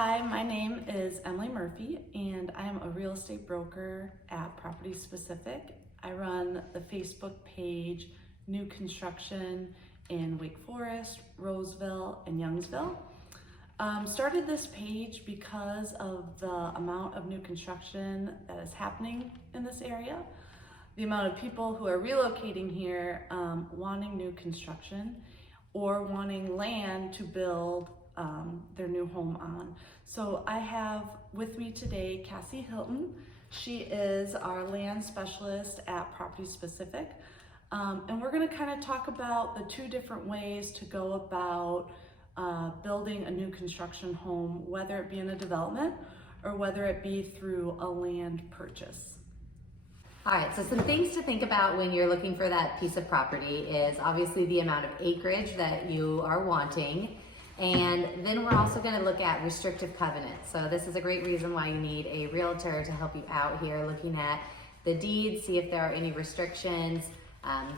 Hi, my name is Emily Murphy, and I am a real estate broker at Property Specific. I run the Facebook page New Construction in Wake Forest, Roseville, and Youngsville. Started this page because of the amount of new construction that is happening in this area, the amount of people who are relocating here wanting new construction or wanting land to build their new home on. So I have with me today Cassie Hilton. She is our land specialist at Property Specific. And we're going to kind of talk about the two different ways to go about building a new construction home, whether it be in a development or whether it be through a land purchase. All right, so some things to think about when you're looking for that piece of property is obviously the amount of acreage that you are wanting. And then we're also going to look at restrictive covenants. So this is a great reason why you need a realtor to help you out here, looking at the deeds, see if there are any restrictions.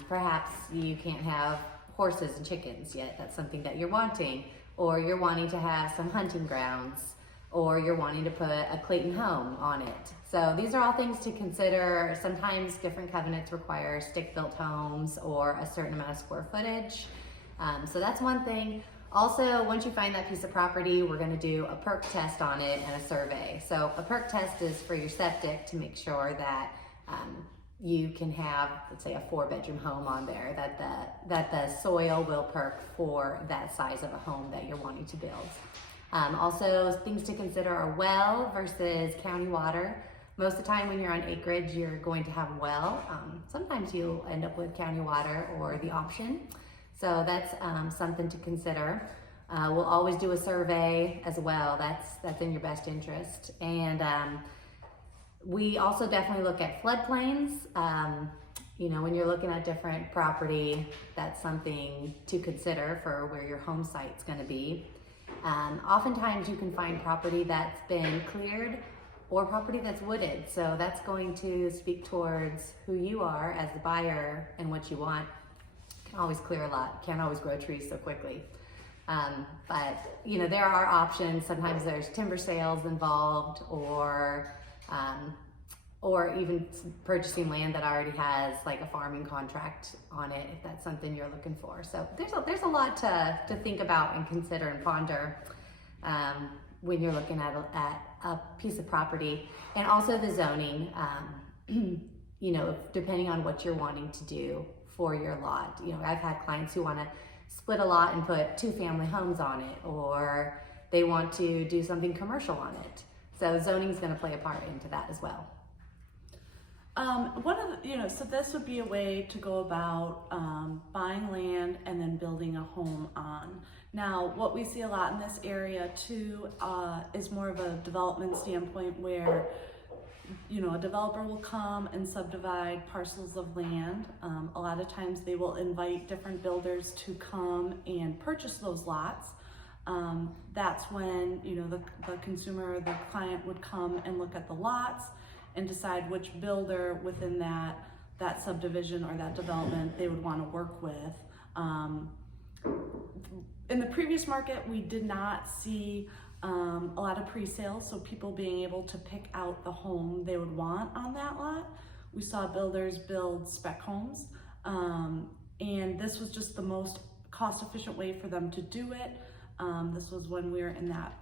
Perhaps you can't have horses and chickens yet. That's something that you're wanting. Or you're wanting to have some hunting grounds. Or you're wanting to put a Clayton home on it. So these are all things to consider. Sometimes different covenants require stick-built homes or a certain amount of square footage. So that's one thing. Also, once you find that piece of property, we're going to do a perk test on it and a survey. So a perk test is for your septic to make sure that you can have, let's say, a 4-bedroom home on there, that the soil will perk for that size of a home that you're wanting to build. Also, things to consider are well versus county water. Most of the time when you're on acreage, you're going to have well. Sometimes you'll end up with county water or the option. So that's something to consider. We'll always do a survey as well. That's in your best interest. And we also definitely look at floodplains. When you're looking at different property, that's something to consider for where your home site's going to be. Oftentimes you can find property that's been cleared or property that's wooded. So that's going to speak towards who you are as the buyer and what you want. Can always clear a lot, can't always grow trees so quickly. But there are options. Sometimes there's timber sales involved or even purchasing land that already has like a farming contract on it, if that's something you're looking for. So there's a lot to think about and consider and ponder when you're looking at a piece of property. And also the zoning, depending on what you're wanting to do for your lot. I've had clients who want to split a lot and put 2 family homes on it, or they want to do something commercial on it. So zoning is going to play a part into that as well. So this would be a way to go about buying land and then building a home on. Now, what we see a lot in this area too is more of a development standpoint where a developer will come and subdivide parcels of land. A lot of times they will invite different builders to come and purchase those lots. That's when, the consumer or the client would come and look at the lots and decide which builder within that subdivision or that development they would want to work with. In the previous market, we did not see a lot of pre-sales, so people being able to pick out the home they would want on that lot. We saw builders build spec homes, and this was just the most cost-efficient way for them to do it. This was when we were in that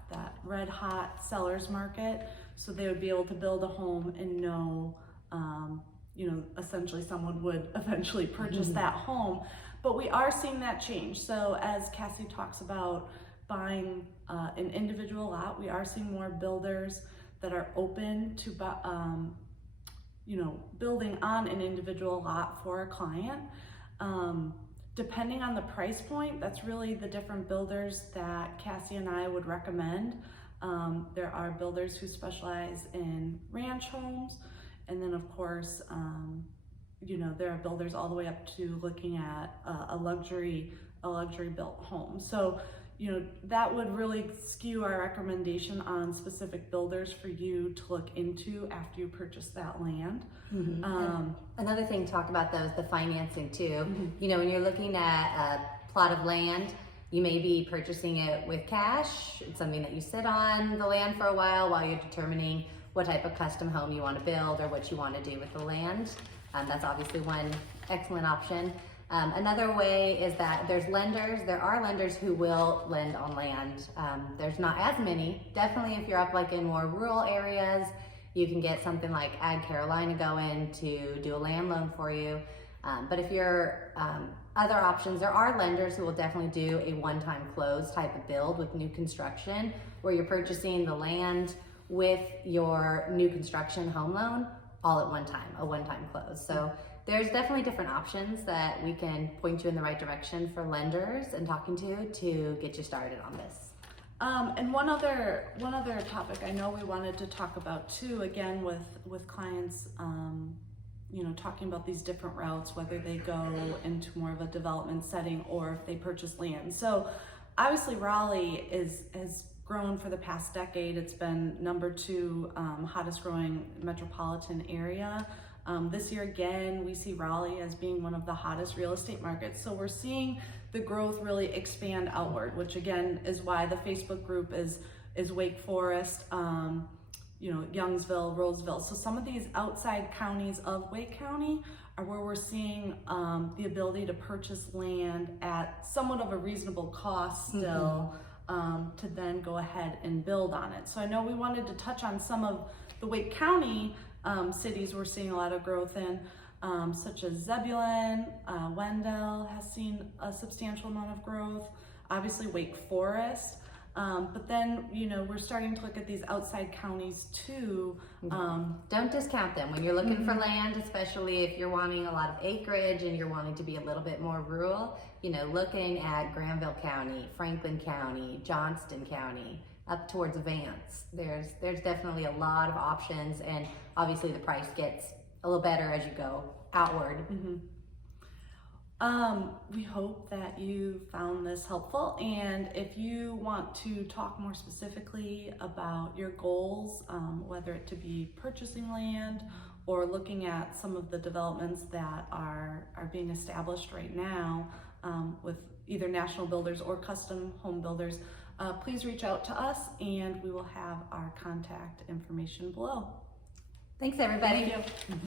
red-hot seller's market, so they would be able to build a home and know, essentially someone would eventually purchase that home. But we are seeing that change. So as Cassie talks about buying an individual lot, we are seeing more builders that are open to building on an individual lot for a client. Depending on the price point, that's really the different builders that Cassie and I would recommend. There are builders who specialize in ranch homes, and then of course there are builders all the way up to looking at a luxury built home. So that would really skew our recommendation on specific builders for you to look into after you purchase that land. Mm-hmm. Another thing to talk about though is the financing too. Mm-hmm. When you're looking at a plot of land, You may be purchasing it with cash. It's something that you sit on the land for a while you're determining what type of custom home you want to build or what you want to do with the land. That's obviously one excellent option. Another way is that there are lenders who will lend on land. There's not as many. Definitely if you're up like in more rural areas, you can get something like Ag Carolina go in to do a land loan for you. But if you're other options, there are lenders who will definitely do a one-time close type of build with new construction, where you're purchasing the land with your new construction home loan all at one time, a one-time close. So there's definitely different options that we can point you in the right direction for lenders and talking to get you started on this. And one other topic I know we wanted to talk about too, again with clients, talking about these different routes, whether they go into more of a development setting or if they purchase land. So obviously Raleigh has grown for the past decade. It's been number 2 hottest growing metropolitan area. This year again, we see Raleigh as being one of the hottest real estate markets. So we're seeing the growth really expand outward, which again is why the Facebook group is Wake Forest, Youngsville, Roseville. So some of these outside counties of Wake County are where we're seeing the ability to purchase land at somewhat of a reasonable cost still, to then go ahead and build on it. So I know we wanted to touch on some of the Wake County cities we're seeing a lot of growth in, such as Zebulon, Wendell has seen a substantial amount of growth, obviously Wake Forest. But then, we're starting to look at these outside counties too. Don't discount them when you're looking for land, especially if you're wanting a lot of acreage and you're wanting to be a little bit more rural. Looking at Granville County, Franklin County, Johnston County, up towards Vance. There's definitely a lot of options, and obviously the price gets a little better as you go outward. We hope that you found this helpful, and if you want to talk more specifically about your goals, whether it to be purchasing land or looking at some of the developments that are being established right now with either national builders or custom home builders, please reach out to us and we will have our contact information below. Thanks everybody. Thank you.